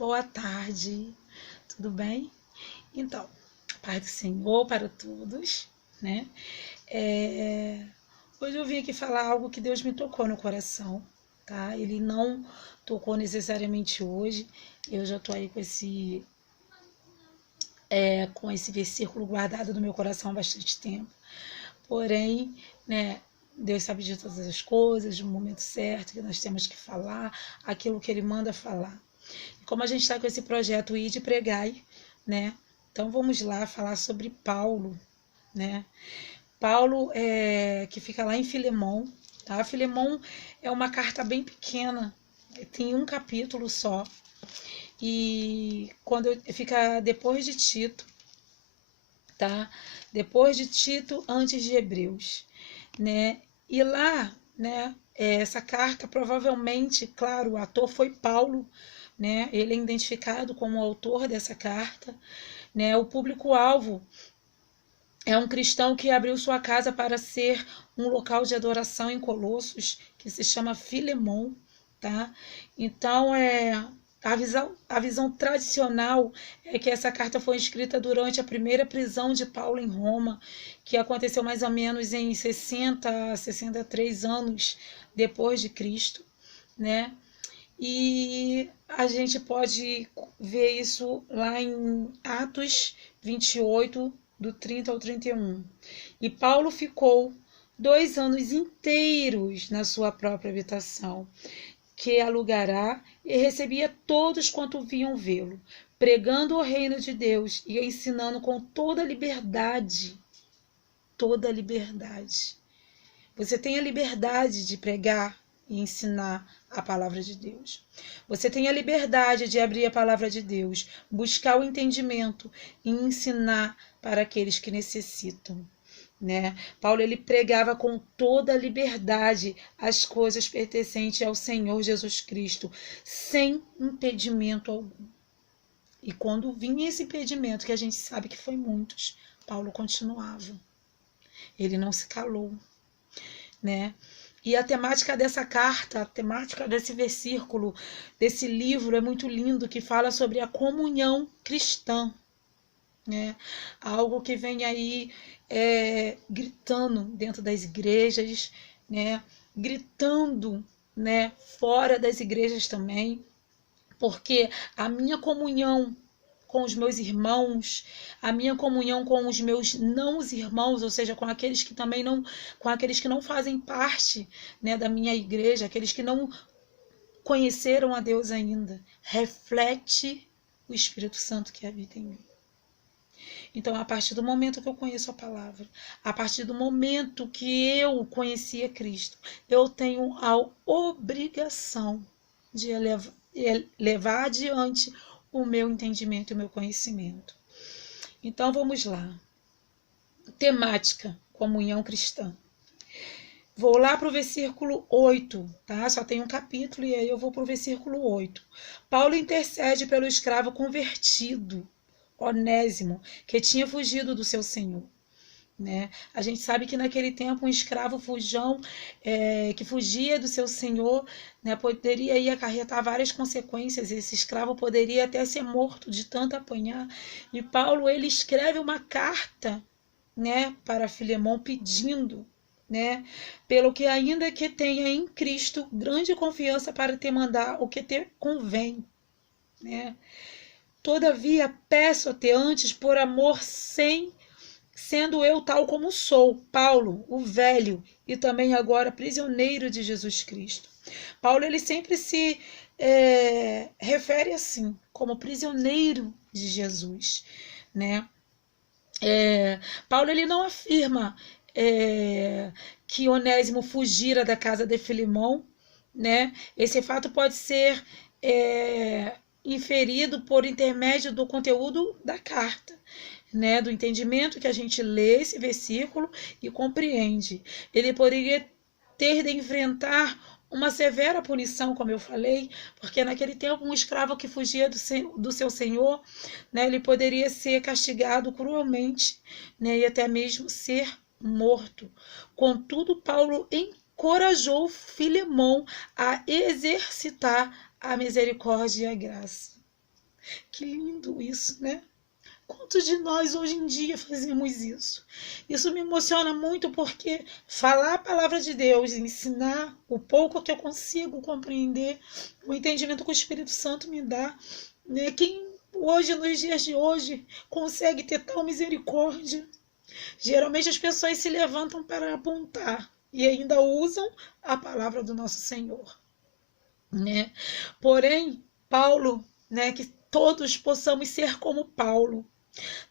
Boa tarde, tudo bem? Então, paz do Senhor para todos, né? Hoje eu vim aqui falar algo que Deus me tocou no coração, tá? Ele não tocou necessariamente hoje, eu já tô aí com esse versículo guardado no meu coração há bastante tempo. Porém, né, Deus sabe de todas as coisas, no momento certo que nós temos que falar, aquilo que Ele manda falar. E como a gente está com esse projeto Ide e Pregai, né? Então vamos lá falar sobre Paulo, né? Paulo, que fica lá em Filemão, tá? Filemão é uma carta bem pequena, tem um capítulo só, e fica depois de Tito, tá? Depois de Tito, antes de Hebreus, né? E lá, né? Essa carta provavelmente, claro, o ator foi Paulo, né? Ele é identificado como o autor dessa carta, né? O público-alvo é um cristão que abriu sua casa para ser um local de adoração em Colossos, que se chama Filemon, tá? Então, a visão tradicional é que essa carta foi escrita durante a primeira prisão de Paulo em Roma, que aconteceu mais ou menos em 60 a 63 anos depois de Cristo, né? E a gente pode ver isso lá em Atos 28, do 30 ao 31. E Paulo ficou 2 anos inteiros na sua própria habitação, que alugará, e recebia todos quanto vinham vê-lo, pregando o reino de Deus e ensinando com toda liberdade. Toda liberdade. Você tem a liberdade de pregar e ensinar a palavra de Deus. Você tem a liberdade de abrir a palavra de Deus, buscar o entendimento e ensinar para aqueles que necessitam, né? Paulo, ele pregava com toda a liberdade as coisas pertencentes ao Senhor Jesus Cristo, sem impedimento algum. E quando vinha esse impedimento, que a gente sabe que foi muitos, Paulo continuava. Ele não se calou, né? E a temática dessa carta, a temática desse versículo, desse livro é muito lindo, que fala sobre a comunhão cristã, né? Algo que vem aí gritando dentro das igrejas, né? Gritando, né? Fora das igrejas também, porque a minha comunhão com os meus irmãos, a minha comunhão com os meus não irmãos, ou seja, com aqueles que também não, com aqueles que não fazem parte, né, da minha igreja, aqueles que não conheceram a Deus ainda, reflete o Espírito Santo que habita em mim. Então, a partir do momento que eu conheço a palavra, a partir do momento que eu conheci a Cristo, eu tenho a obrigação de levar adiante o meu entendimento e o meu conhecimento. Então vamos lá. Temática: comunhão cristã. Vou lá para o versículo 8, tá? Só tem um capítulo e aí eu vou para o versículo 8. Paulo intercede pelo escravo convertido, Onésimo, que tinha fugido do seu senhor. Né? A gente sabe que naquele tempo um escravo fujão que fugia do seu senhor, né, poderia aí acarretar várias consequências. Esse escravo poderia até ser morto de tanto apanhar. E Paulo, ele escreve uma carta, né, para Filemão pedindo, né, pelo que ainda que tenha em Cristo grande confiança para te mandar o que te convém, né? Todavia peço-te antes por amor sendo eu tal como sou, Paulo, o velho, e também agora prisioneiro de Jesus Cristo. Paulo, ele sempre se refere assim, como prisioneiro de Jesus, né? Paulo, ele não afirma que Onésimo fugira da casa de Filemão, né? Esse fato pode ser inferido por intermédio do conteúdo da carta, né, do entendimento que a gente lê esse versículo e compreende. Ele poderia ter de enfrentar uma severa punição, como eu falei, porque naquele tempo um escravo que fugia do seu senhor, né, ele poderia ser castigado cruelmente, né, e até mesmo ser morto. Contudo, Paulo encorajou Filemão a exercitar a misericórdia e a graça. Que lindo isso, né? Quantos de nós hoje em dia fazemos isso? Isso me emociona muito porque falar a palavra de Deus, ensinar o pouco que eu consigo compreender, o entendimento que o Espírito Santo me dá, né? Quem hoje, nos dias de hoje, consegue ter tal misericórdia? Geralmente as pessoas se levantam para apontar e ainda usam a palavra do nosso Senhor, né? Porém, Paulo, né, que todos possamos ser como Paulo,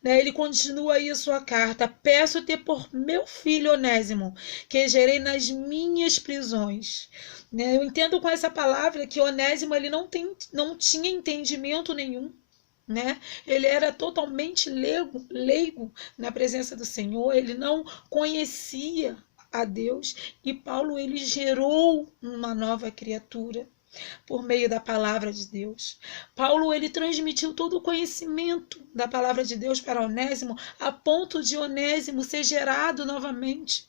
né? Ele continua aí a sua carta: peço-te por meu filho Onésimo, que gerei nas minhas prisões. Né? Eu entendo com essa palavra que Onésimo ele não tinha entendimento nenhum. Né? Ele era totalmente leigo na presença do Senhor, ele não conhecia a Deus, e Paulo ele gerou uma nova criatura por meio da palavra de Deus. Paulo ele transmitiu todo o conhecimento da palavra de Deus para Onésimo, a ponto de Onésimo ser gerado novamente,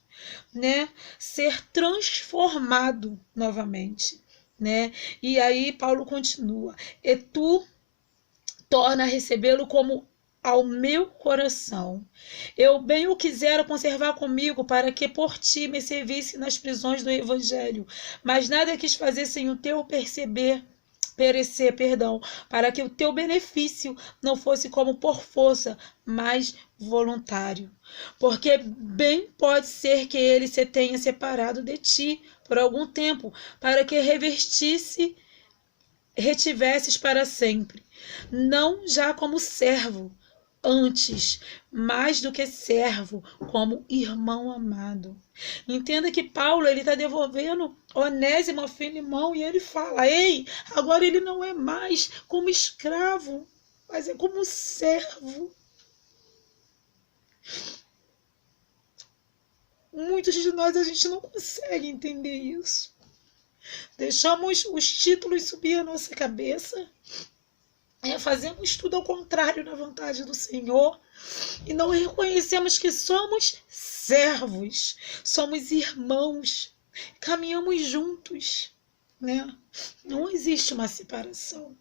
né? Ser transformado novamente, né? E aí Paulo continua: e tu torna a recebê-lo como ao meu coração. Eu bem o quisera conservar comigo, para que por ti me servisse nas prisões do evangelho, mas nada quis fazer sem o teu perecer, para que o teu benefício não fosse como por força, mas voluntário. Porque bem pode ser que ele se tenha separado de ti por algum tempo, para que retivesses para sempre, não já como servo, antes, mais do que servo, como irmão amado. Entenda que Paulo ele está devolvendo Onésimo a Filemão e ele fala: ei, agora ele não é mais como escravo, mas é como servo. Muitos de nós a gente não consegue entender isso. Deixamos os títulos subir a nossa cabeça, fazemos tudo ao contrário da vontade do Senhor e não reconhecemos que somos servos, somos irmãos, caminhamos juntos, né? Não existe uma separação.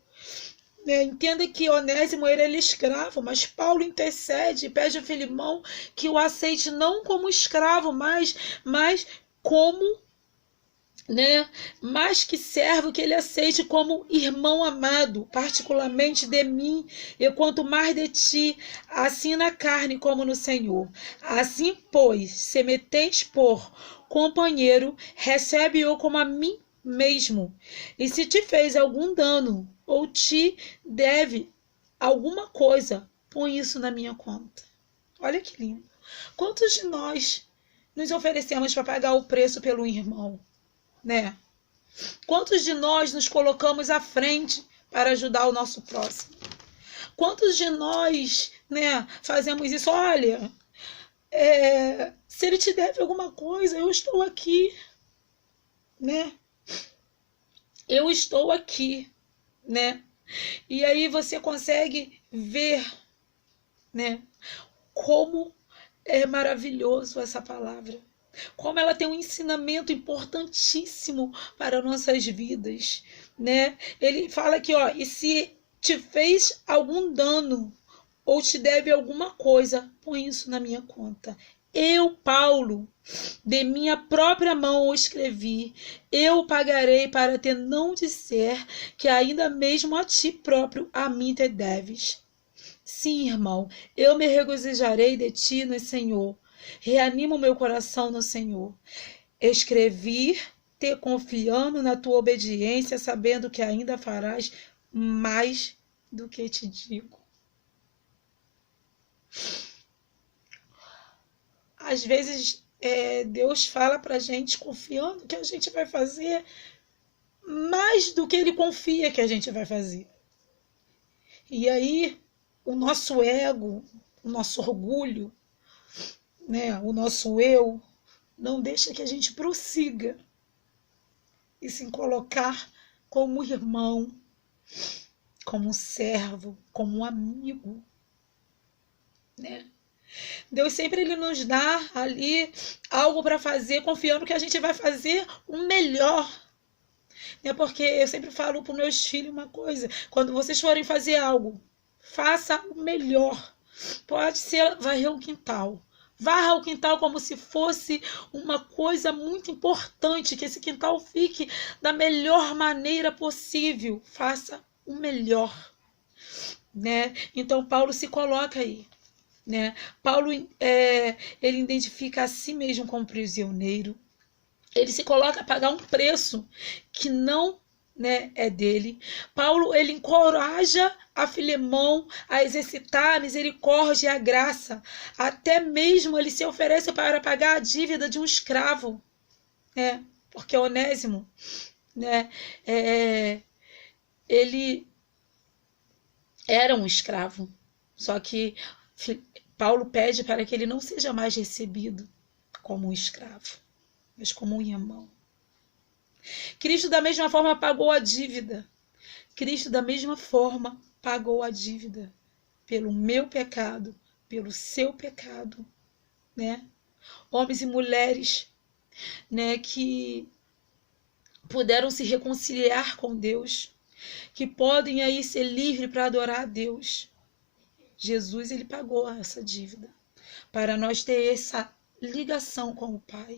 Entenda que Onésimo era escravo, mas Paulo intercede e pede a Filemão que o aceite não como escravo, mas como, né, mais que servo, que ele aceite como irmão amado, particularmente de mim, e quanto mais de ti, assim na carne como no Senhor. Assim, pois, se me tens por companheiro, recebe-o como a mim mesmo. E se te fez algum dano, ou te deve alguma coisa, põe isso na minha conta. Olha que lindo. Quantos de nós nos oferecemos para pagar o preço pelo irmão? Né? Quantos de nós nos colocamos à frente para ajudar o nosso próximo? Quantos de nós, né, fazemos isso? Olha, se ele te deve alguma coisa, eu estou aqui, né? Eu estou aqui, né? E aí você consegue ver, né, como é maravilhoso essa palavra. Como ela tem um ensinamento importantíssimo para nossas vidas, né? Ele fala aqui, ó, e se te fez algum dano ou te deve alguma coisa, põe isso na minha conta. Eu, Paulo, de minha própria mão o escrevi, eu pagarei para te não disser que ainda mesmo a ti próprio a mim te deves. Sim, irmão, eu me regozijarei de ti no Senhor. Reanima o meu coração no Senhor. Escrevi-te confiando na tua obediência, sabendo que ainda farás mais do que te digo. Às vezes Deus fala para a gente confiando que a gente vai fazer mais do que Ele confia que a gente vai fazer. E aí o nosso ego, o nosso orgulho, né, o nosso eu, não deixa que a gente prossiga e se colocar como irmão, como servo, como amigo, né? Deus sempre ele nos dá ali algo para fazer, confiando que a gente vai fazer o melhor. Né? Porque eu sempre falo para os meus filhos uma coisa: quando vocês forem fazer algo, faça o melhor. Pode ser varrer o quintal. Varra o quintal como se fosse uma coisa muito importante, que esse quintal fique da melhor maneira possível. Faça o melhor, né? Então Paulo se coloca aí, né? Paulo ele identifica a si mesmo como prisioneiro. Ele se coloca a pagar um preço que não, né, é dele. Paulo, ele encoraja a Filemão a exercitar a misericórdia e a graça. Até mesmo ele se oferece para pagar a dívida de um escravo, né? Porque Onésimo, né, ele era um escravo. Só que Paulo pede para que ele não seja mais recebido como um escravo, mas como um irmão. Cristo da mesma forma pagou a dívida. Cristo da mesma forma pagou a dívida pelo meu pecado, pelo seu pecado, né? Homens e mulheres, né, que puderam se reconciliar com Deus, que podem aí ser livres para adorar a Deus. Jesus, ele pagou essa dívida para nós ter essa ligação com o Pai.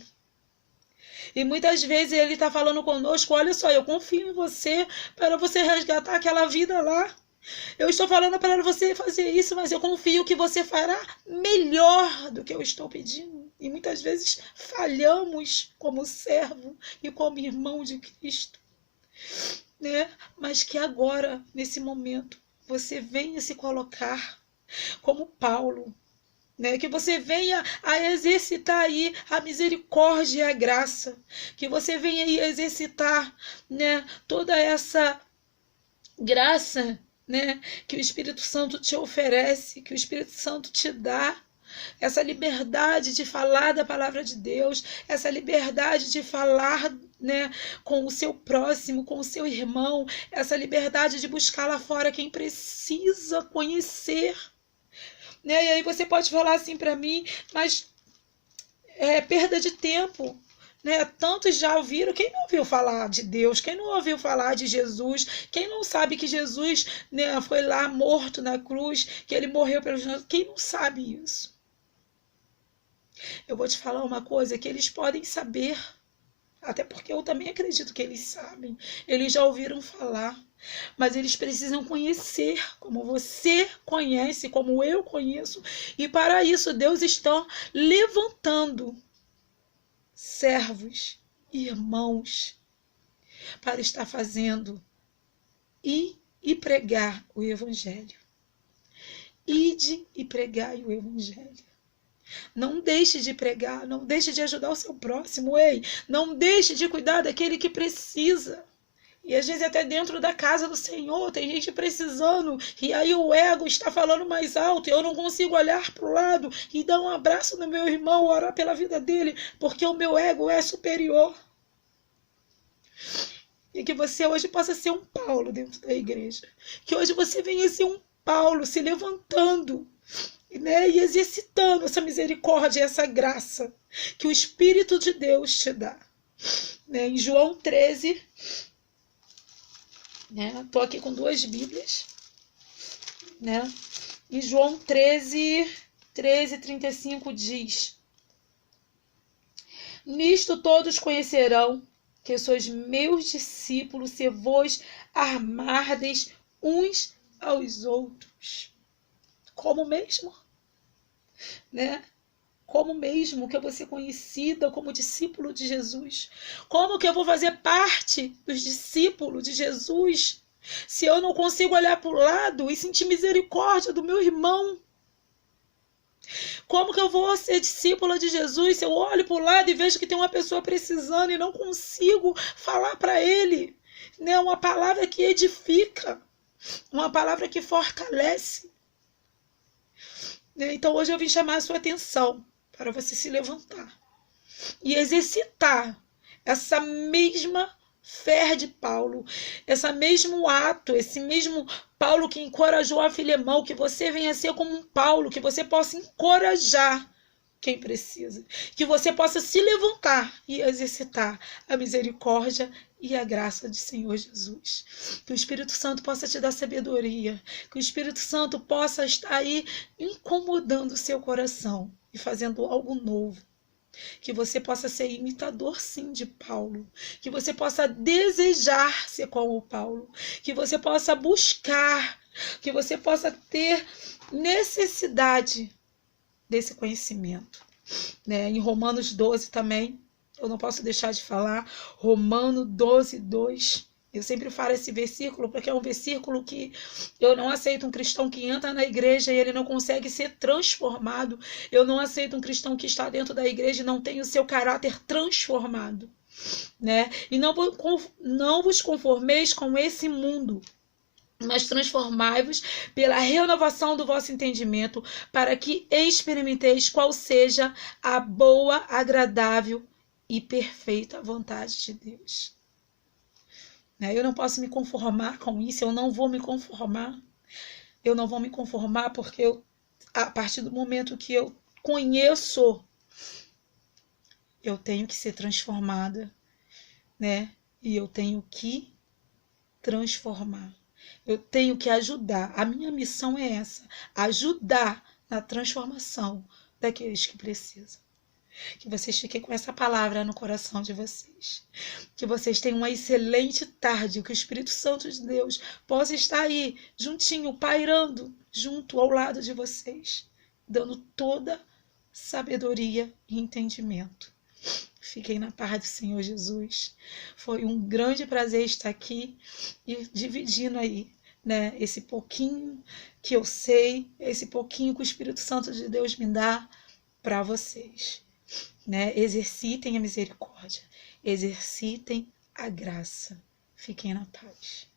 E muitas vezes ele está falando conosco: olha só, eu confio em você para você resgatar aquela vida lá. Eu estou falando para você fazer isso, mas eu confio que você fará melhor do que eu estou pedindo. E muitas vezes falhamos como servo e como irmão de Cristo, né? Mas que agora, nesse momento, você venha se colocar como Paulo, né? Que você venha a exercitar aí a misericórdia e a graça, que você venha aí a exercitar, né, toda essa graça, né, que o Espírito Santo te oferece, que o Espírito Santo te dá, essa liberdade de falar da palavra de Deus, essa liberdade de falar, né, com o seu próximo, com o seu irmão, essa liberdade de buscar lá fora quem precisa conhecer. Né? E aí você pode falar assim para mim, mas é perda de tempo. Né? Tantos já ouviram, quem não ouviu falar de Deus, quem não ouviu falar de Jesus, quem não sabe que Jesus, né, foi lá morto na cruz, que ele morreu pelos nossos, quem não sabe isso? Eu vou te falar uma coisa que eles podem saber, até porque eu também acredito que eles sabem, eles já ouviram falar. Mas eles precisam conhecer como você conhece, como eu conheço. E para isso Deus está levantando servos, irmãos, para estar fazendo e pregar o Evangelho. Ide e pregai o Evangelho. Não deixe de pregar, não deixe de ajudar o seu próximo, ei, não deixe de cuidar daquele que precisa. E às vezes até dentro da casa do Senhor tem gente precisando, e aí o ego está falando mais alto, e eu não consigo olhar para o lado e dar um abraço no meu irmão, orar pela vida dele, porque o meu ego é superior. E que você hoje possa ser um Paulo dentro da igreja, que hoje você venha ser um Paulo se levantando, né, e exercitando essa misericórdia, essa graça que o Espírito de Deus te dá. Né, em João 13... Estou aqui com duas Bíblias, né? E João 13:35 diz: nisto todos conhecerão que sois meus discípulos, se vos amardes uns aos outros. Como mesmo? Né? Como mesmo que eu vou ser conhecida como discípulo de Jesus? Como que eu vou fazer parte dos discípulos de Jesus se eu não consigo olhar para o lado e sentir misericórdia do meu irmão? Como que eu vou ser discípula de Jesus se eu olho para o lado e vejo que tem uma pessoa precisando e não consigo falar para ele, né? Uma palavra que edifica, uma palavra que fortalece. Então hoje eu vim chamar a sua atenção para você se levantar e exercitar essa mesma fé de Paulo, esse mesmo ato, esse mesmo Paulo que encorajou a Filemão, que você venha ser como um Paulo, que você possa encorajar quem precisa, que você possa se levantar e exercitar a misericórdia e a graça de Senhor Jesus. Que o Espírito Santo possa te dar sabedoria, que o Espírito Santo possa estar aí incomodando o seu coração e fazendo algo novo. Que você possa ser imitador, sim, de Paulo. Que você possa desejar ser como Paulo. Que você possa buscar. Que você possa ter necessidade desse conhecimento. Né? Em Romanos 12 também, eu não posso deixar de falar. Romanos 12, 2. Eu sempre falo esse versículo porque é um versículo que eu não aceito um cristão que entra na igreja e ele não consegue ser transformado. Eu não aceito um cristão que está dentro da igreja e não tem o seu caráter transformado. Né? E não vos conformeis com esse mundo, mas transformai-vos pela renovação do vosso entendimento, para que experimenteis qual seja a boa, agradável e perfeita vontade de Deus. Eu não posso me conformar com isso, eu não vou me conformar. Eu não vou me conformar porque a partir do momento que eu conheço, eu tenho que ser transformada, né? E eu tenho que transformar. Eu tenho que ajudar. A minha missão é essa: ajudar na transformação daqueles que precisam. Que vocês fiquem com essa palavra no coração de vocês. Que vocês tenham uma excelente tarde. Que o Espírito Santo de Deus possa estar aí, juntinho, pairando, junto ao lado de vocês, dando toda sabedoria e entendimento. Fiquem na paz do Senhor Jesus. Foi um grande prazer estar aqui e dividindo aí, né, esse pouquinho que eu sei, esse pouquinho que o Espírito Santo de Deus me dá para vocês. Né? Exercitem a misericórdia, exercitem a graça. Fiquem na paz.